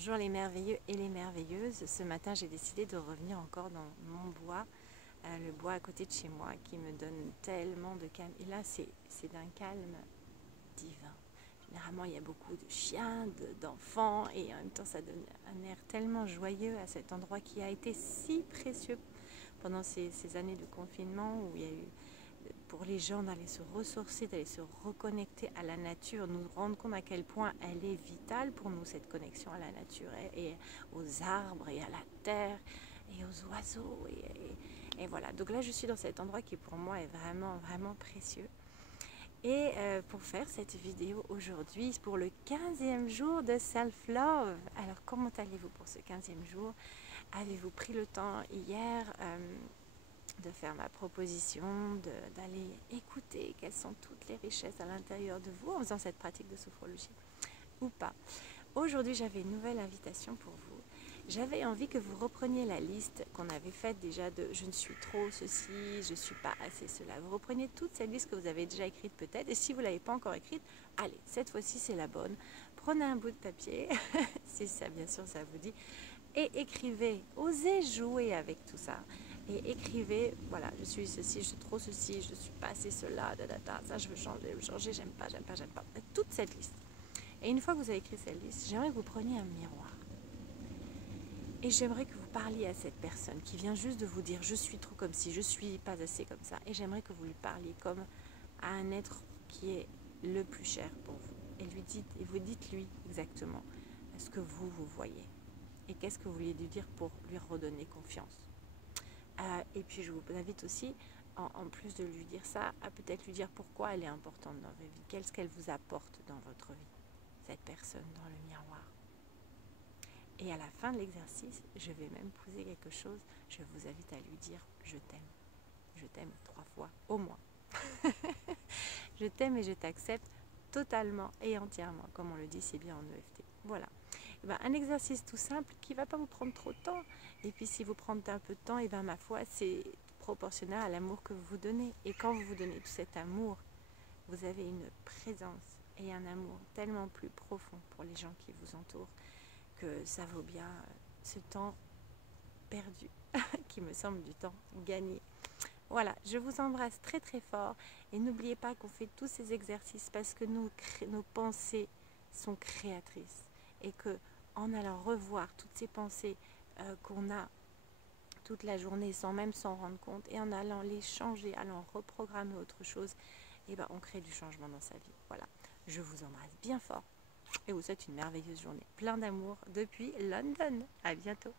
Bonjour les merveilleux et les merveilleuses. Ce matin, j'ai décidé de revenir encore dans mon bois, le bois à côté de chez moi qui me donne tellement de calme. Et là, c'est d'un calme divin. Généralement, il y a beaucoup de chiens, d'enfants et en même temps, ça donne un air tellement joyeux à cet endroit qui a été si précieux pendant ces années de confinement où il y a eu pour les gens d'aller se ressourcer, d'aller se reconnecter à la nature, nous rendre compte à quel point elle est vitale pour nous, cette connexion à la nature et aux arbres et à la terre et aux oiseaux. Et voilà, donc là je suis dans cet endroit qui pour moi est vraiment, vraiment précieux. Et pour faire cette vidéo aujourd'hui, pour le 15e jour de Self-Love. Alors comment allez-vous pour ce 15e jour? Avez-vous pris le temps hier de faire ma proposition, d'aller écouter quelles sont toutes les richesses à l'intérieur de vous en faisant cette pratique de sophrologie ou pas. Aujourd'hui, j'avais une nouvelle invitation pour vous. J'avais envie que vous repreniez la liste qu'on avait faite déjà de je ne suis trop ceci, je ne suis pas assez cela. Vous repreniez toute cette liste que vous avez déjà écrite peut-être et si vous ne l'avez pas encore écrite, allez, cette fois-ci c'est la bonne. Prenez un bout de papier, si ça bien sûr ça vous dit, et écrivez, osez jouer avec tout ça. Et écrivez, voilà, je suis ceci, je suis trop ceci, je ne suis pas assez cela, ça je veux changer, j'aime pas. Toute cette liste. Et une fois que vous avez écrit cette liste, j'aimerais que vous preniez un miroir. Et j'aimerais que vous parliez à cette personne qui vient juste de vous dire je suis trop comme ci, je suis pas assez comme ça. Et j'aimerais que vous lui parliez comme à un être qui est le plus cher pour vous. Et vous dites-lui exactement ce que vous voyez. Et qu'est-ce que vous voulez lui dire pour lui redonner confiance. Et puis je vous invite aussi, en plus de lui dire ça, à peut-être lui dire pourquoi elle est importante dans votre vie, qu'est-ce qu'elle vous apporte dans votre vie, cette personne dans le miroir. Et à la fin de l'exercice, je vais même poser quelque chose, je vous invite à lui dire je t'aime. Je t'aime 3 fois au moins. Je t'aime et je t'accepte totalement et entièrement, comme on le dit si bien en EFT. Voilà. Et ben, un exercice tout simple qui ne va pas vous prendre trop de temps. Et puis si vous prenez un peu de temps, et ben, ma foi, c'est proportionnel à l'amour que vous vous donnez. Et quand vous vous donnez tout cet amour, vous avez une présence et un amour tellement plus profond pour les gens qui vous entourent que ça vaut bien ce temps perdu, qui me semble du temps gagné. Voilà, je vous embrasse très très fort et n'oubliez pas qu'on fait tous ces exercices parce que nos pensées sont créatrices et que en allant revoir toutes ces pensées qu'on a toute la journée sans même s'en rendre compte et en allant les changer, allant reprogrammer autre chose, et ben on crée du changement dans sa vie. Voilà, je vous embrasse bien fort et vous souhaite une merveilleuse journée. Plein d'amour depuis London. À bientôt.